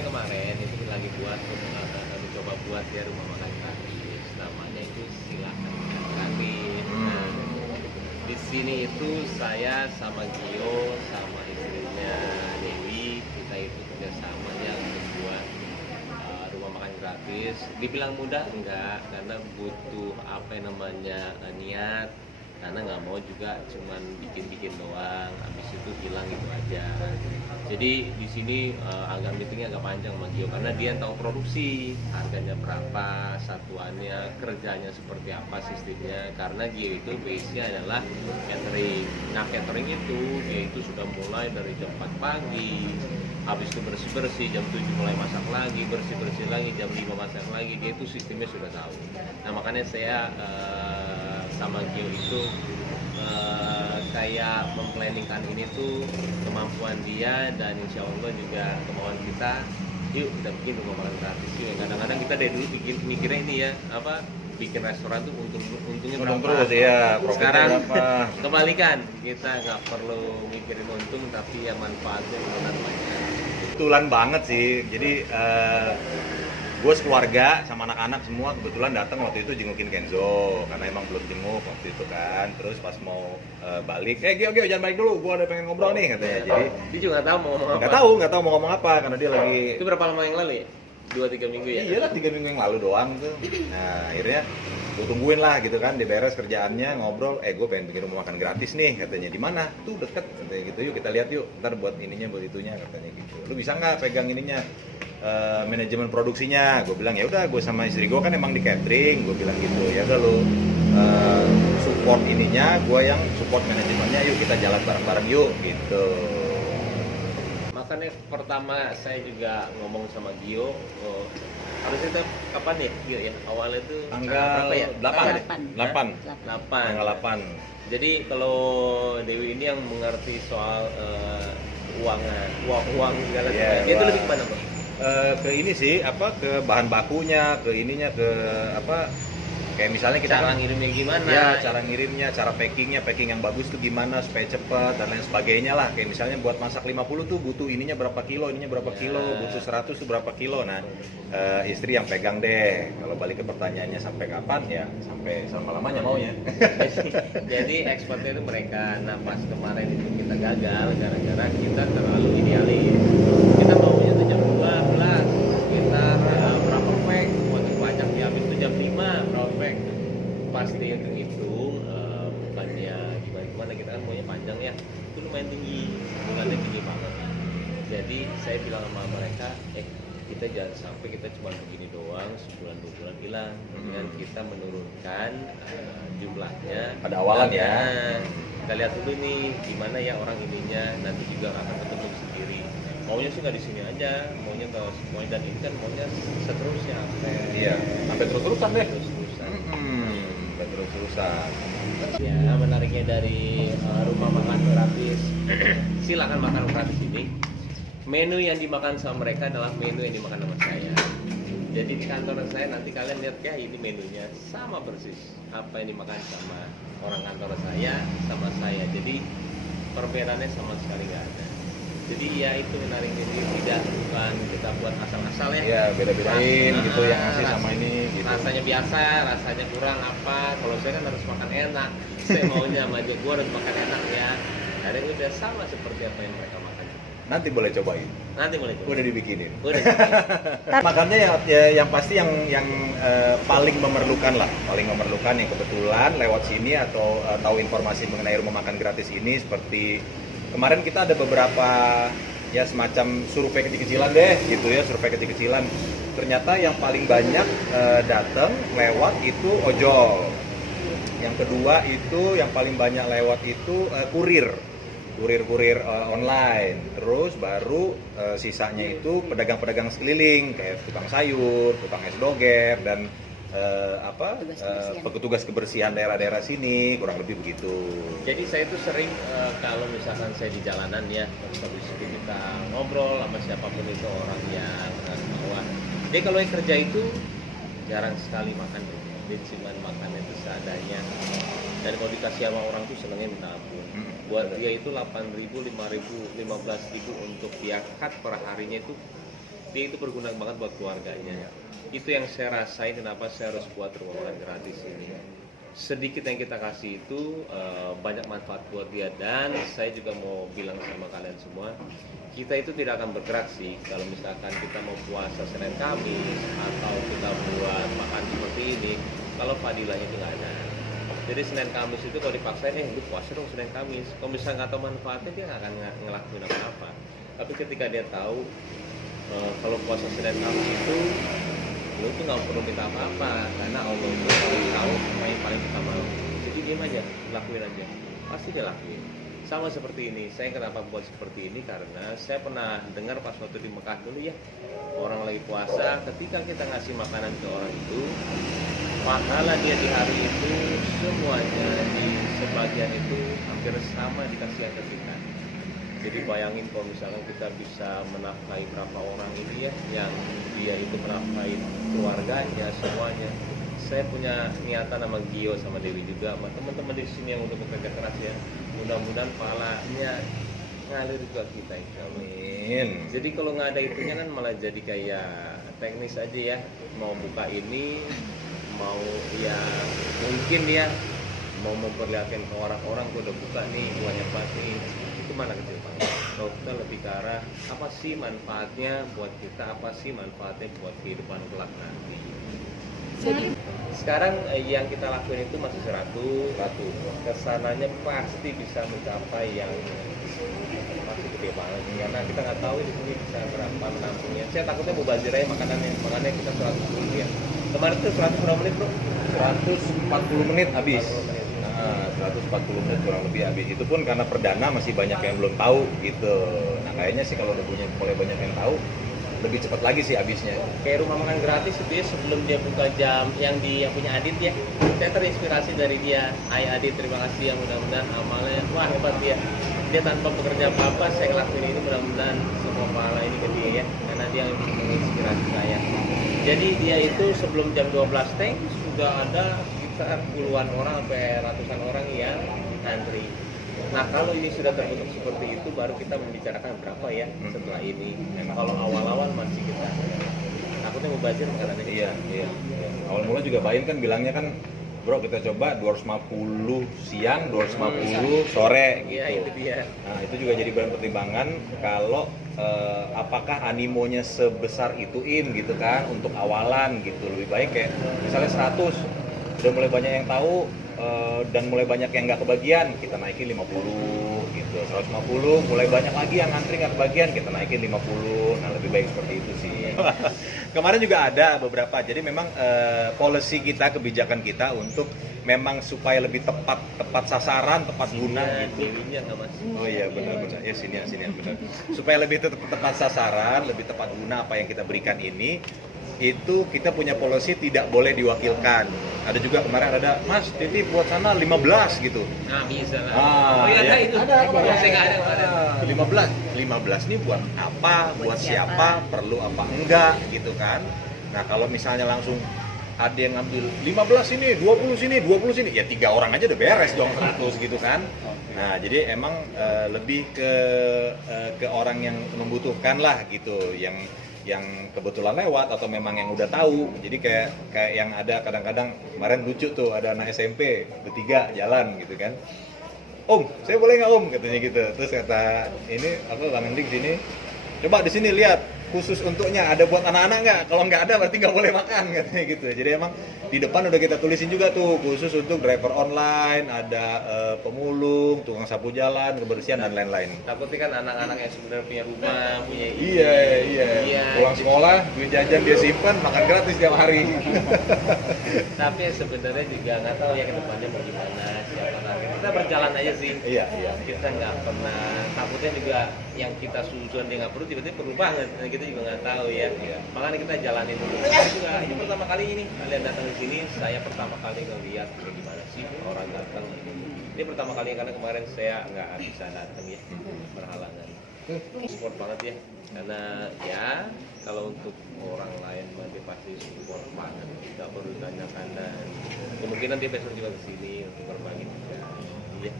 mulai kemarin itu lagi coba buat ya rumah makan gratis. Namanya itu silakan makan gratis. Nah, di sini itu saya sama Gio sama istrinya Dewi, kita itu kerjasamanya untuk buat rumah makan gratis. Dibilang mudah enggak, karena butuh apa yang namanya niat, karena nggak mau juga cuman bikin-bikin doang, habis itu hilang gitu aja. Jadi di sini agak meetingnya agak panjang sama Gio, karena dia tahu produksi, harganya berapa, satuannya, kerjanya seperti apa sistemnya. Karena Gio itu base-nya adalah catering. Nah catering itu dia itu sudah mulai dari jam 4 pagi, habis itu bersih-bersih, jam 7 mulai masak lagi, bersih-bersih lagi, jam 5 masak lagi. Dia itu sistemnya sudah tahu. Nah makanya saya sama Gio itu kayak memplanningkan ini tuh kemampuan dia, dan insya Allah juga kemauan kita. Yuk kita bikin rumah makan gratis yuk. Kadang-kadang kita dari dulu mikirnya ini ya, apa, bikin restoran tuh untungnya berapa. Terus ya, Sekarang berapa. kebalikan, kita nggak perlu mikirin untung, tapi ya manfaatnya benar banyak. Kebetulan banget sih, jadi gue sekeluarga sama anak-anak semua kebetulan datang waktu itu jengukin Kenzo karena emang belum jenguk waktu itu kan. Terus pas mau balik, Gio jangan balik dulu, gue ada pengen ngobrol nih katanya. Jadi Dia juga nggak tahu mau ngomong apa. nggak tahu mau ngomong apa karena dia lagi. Itu berapa lama yang lalu ya? 2-3 minggu ya? Iyalah 3 minggu yang lalu doang tuh. Nah akhirnya gue tungguin lah gitu kan, diberes kerjaannya, ngobrol, gue pengen bikin rumah makan gratis nih katanya. Di mana? Tuh deket katanya gitu, yuk kita lihat yuk, ntar buat ininya buat itunya katanya gitu. Lu bisa nggak pegang ininya, manajemen produksinya? Gue bilang ya udah, gue sama istri gue kan emang di catering, gue bilang gitu. Ya udah lu support ininya, gue yang support manajemennya, yuk kita jalan bareng-bareng yuk gitu. Makanya pertama saya juga ngomong sama Gio, harusnya itu kapan ya Gio ya? Awalnya itu Tanggal berapa ya? 8. Tanggal 8. Jadi kalau Dewi ini yang mengerti soal uang segala Yeah, macam, itu lebih kemana Bang? Ke ini sih, apa, ke bahan bakunya, ke ininya, ke apa, kayak misalnya kita Cara kan, ngirimnya gimana? ya cara ngirimnya, cara packingnya, packing yang bagus tuh gimana supaya cepet dan lain sebagainya lah. Kayak misalnya buat masak 50 tuh butuh ininya berapa kilo, ininya berapa kilo, butuh 100 tuh berapa kilo. Nah istri yang pegang deh. Kalau balik ke pertanyaannya sampai kapan, ya sampai selama-lamanya maunya. Jadi ekspornya itu mereka. Nah pas kemarin itu kita gagal gara-gara kita terlalu idealis. Kita maunya tuh jam 12 sekitar berapa pack buat pajak ya, habis itu jam 5 berapa pack. Pas dihitung-hitung bukannya gimana, kita kan maunya panjang ya, itu lumayan tinggi, bulannya tinggi banget. Jadi saya bilang sama mereka, kita jangan sampai kita cuma begini doang, sebulan 2 bulan hilang, dengan kita menurunkan jumlahnya Pada awalan ya. Kita lihat dulu nih gimana ya orang ininya, nanti juga akan ketemu sendiri. Maunya sih nggak di sini aja, maunya ke semuanya, dan ini kan maunya seterusnya Sampai terus-terusan deh. terus-terusan. Sampai terus-terusan. Ya, menariknya dari rumah makan gratis silakan makan gratis ini, menu yang dimakan sama mereka adalah menu yang dimakan sama saya. Jadi di kantor saya nanti kalian lihat ya, ini menunya sama persis apa yang dimakan sama orang kantor saya sama saya. Jadi perbedaannya sama sekali nggak ada. Jadi ya itu menariknya, tidak bukan kita buat asal-asal ya. Iya, beda-bedain gitu yang ngasih sama ini gitu. Rasanya biasa, rasanya kurang apa. Kalau saya kan harus makan enak. Saya maunya sama aja, gue harus makan enak ya. Kadang udah sama seperti apa yang mereka makan. Nanti boleh cobain. Nanti boleh coba. Udah dibikinin. Udah. Makannya yang pasti yang paling memerlukan lah, paling memerlukan yang kebetulan lewat sini atau tahu informasi mengenai rumah makan gratis ini. Seperti kemarin kita ada beberapa ya semacam survei kecil-kecilan deh gitu ya, survei kecil-kecilan. Ternyata yang paling banyak datang lewat itu ojol. Yang kedua itu yang paling banyak lewat itu kurir online. Terus baru sisanya itu pedagang-pedagang sekeliling kayak tukang sayur, tukang es doger, dan petugas kebersihan daerah-daerah sini, kurang lebih begitu. Jadi saya tuh sering kalau misalkan saya di jalanan ya, terus habis itu kita ngobrol sama siapapun itu orang yang bawah. Jadi kalau yang kerja itu jarang sekali makan, dia cuma makan itu seadanya. Dan kalau dikasih sama orang tuh senengnya minta ampun. Buat dia itu 8.000, 5.000, 15.000 untuk dia cut per harinya itu dia itu berguna banget buat keluarganya. Itu yang saya rasain kenapa saya harus buat rumah makan gratis ini. Sedikit yang kita kasih itu banyak manfaat buat dia, dan saya juga mau bilang sama kalian semua, kita itu tidak akan bergerak sih kalau misalkan kita mau puasa Senin Kamis atau kita buat makan seperti ini kalau fadilahnya itu nggak ada. Jadi Senin Kamis itu kalau dipaksain, lu puasa dong Senin Kamis, kalau misalnya nggak tahu manfaatnya dia nggak akan ngelakuin apa-apa. Tapi ketika dia tahu kalau puasa Senin Kamis itu lu tuh nggak perlu minta apa-apa, karena Allah itu tahu apa yang paling kita mau. Jadi diam aja, lakuin aja, pasti dia lakuin. Sama seperti ini, saya kenapa buat seperti ini karena saya pernah dengar pas waktu di Mekah dulu ya, orang lagi puasa, ketika kita ngasih makanan ke orang itu, pahala dia di hari itu semuanya di sebagian itu hampir sama dikasih ke kita. Jadi bayangin kalau misalnya kita bisa menafkahi berapa orang ini ya, yang dia itu menafkahi keluarganya semuanya. Saya punya niatan sama Gio sama Dewi juga, sama teman-teman di sini yang udah bekerja keras ya. Mudah-mudahan pahalanya ngalir juga kita, insya Allah. Amin. Jadi kalau nggak ada itunya kan malah jadi kayak teknis aja ya. Mau buka ini, mau ya mungkin ya mau memperlihatkan ke orang-orang gue udah buka nih, banyak banget nih. Itu mana kecil banget. Kalau kita lebih ke arah apa sih manfaatnya buat kita, apa sih manfaatnya buat kehidupan kelak nanti. Jadi sekarang yang kita lakuin itu masih 100. Kesananya pasti bisa mencapai yang masih gede banget, karena kita nggak tahu di sini bisa berapa menampungnya. Saya takutnya mubazir aja makanannya, makanya kita 100 ya. Kemarin tuh 100 berapa menit bro? 140 menit habis. 40 menit. Nah, 140 menit kurang lebih habis. Itu pun karena perdana masih banyak yang belum tahu gitu. Nah kayaknya sih kalau udah mulai banyak yang tahu, lebih cepat lagi sih habisnya. Kayak rumah makan gratis itu ya, sebelum dia buka jam yang punya Adit ya, saya terinspirasi dari dia. Hai Adit, terima kasih ya, mudah-mudahan amalnya wah hebat dia tanpa bekerja apa-apa saya ngelakuin ini, mudah-mudahan semua pahala ini ke dia ya, karena dia yang menginspirasi saya. Jadi dia itu sebelum jam 12 teng sudah ada sekitar puluhan orang sampai ratusan orang yang antri. Nah kalau ini sudah terbentuk seperti itu, baru kita membicarakan berapa ya setelah ini. Kalau awal-awal masih kita takutnya mubazir makanannya. Iya. Awal mula juga Bain kan bilangnya kan, bro kita coba 250 siang, 250 sore gitu. Iya itu dia. Nah itu juga jadi bahan pertimbangan kalau apakah animonya sebesar ituin gitu kan untuk awalan gitu. Lebih baik kayak misalnya 100 udah mulai banyak yang tahu dan mulai banyak yang nggak kebagian, kita naikin 50 gitu. 150 mulai banyak lagi yang ngantri nggak kebagian, kita naikin 50. Nah lebih baik seperti itu sih. Kemarin juga ada beberapa, jadi memang policy kita, kebijakan kita untuk memang supaya lebih tepat sasaran, tepat guna gitu. Dewinya nggak masuk. Oh iya benar. Ya sini benar. Supaya lebih tepat sasaran, lebih tepat guna apa yang kita berikan ini, itu kita punya policy tidak boleh diwakilkan. Ada juga kemarin ada, Mas titip buat sana 15 gitu. Nah bisa lah. Ah, oh iya ya. itu. Ada. Saya nggak ada kemarin. 15 ini buat apa? Buat siapa? Perlu apa enggak gitu kan? Nah kalau misalnya langsung ada yang ngambil 15 sini, 20 sini, 20 sini, ya 3 orang aja udah beres dong 100 gitu kan. Nah jadi emang lebih ke orang yang membutuhkan lah gitu, yang kebetulan lewat atau memang yang udah tahu. Jadi kayak yang ada kadang-kadang kemarin lucu tuh, ada anak SMP bertiga jalan gitu kan, Om saya boleh nggak Om katanya gitu. Terus kata ini Bang Hendik sini, coba di sini lihat khusus untuknya ada buat anak-anak nggak? Kalau nggak ada berarti nggak boleh makan katanya gitu. Jadi emang di depan udah kita tulisin juga tuh khusus untuk driver online, ada pemulung, tukang sapu jalan, kebersihan dan lain-lain. Takutnya kan anak-anak yang sebenarnya punya rumah, punya Iya. Pulang sekolah, duit jajan dia simpan, makan gratis tiap hari. Tapi sebenarnya juga nggak tahu ya ke depannya mau gimana, siapa nanti. Kita berjalan aja sih. Iya. Kita nggak pernah, takutnya juga yang kita susun dia nggak perlu, tiba-tiba perlu banget. Dan kita juga nggak tahu ya. Makanya kita jalanin dulu. Saya juga ini pertama kali ini kalian datang di sini, saya pertama kali ngeliat kayak gimana sih orang datang. Ini pertama kali karena kemarin saya nggak bisa datang ya, berhalangan. Support banget ya, karena ya kalau untuk orang lain nanti pasti support banget, nggak perlu tanyakan, dan kemungkinan dia besok juga kesini untuk berbagi juga. Iya.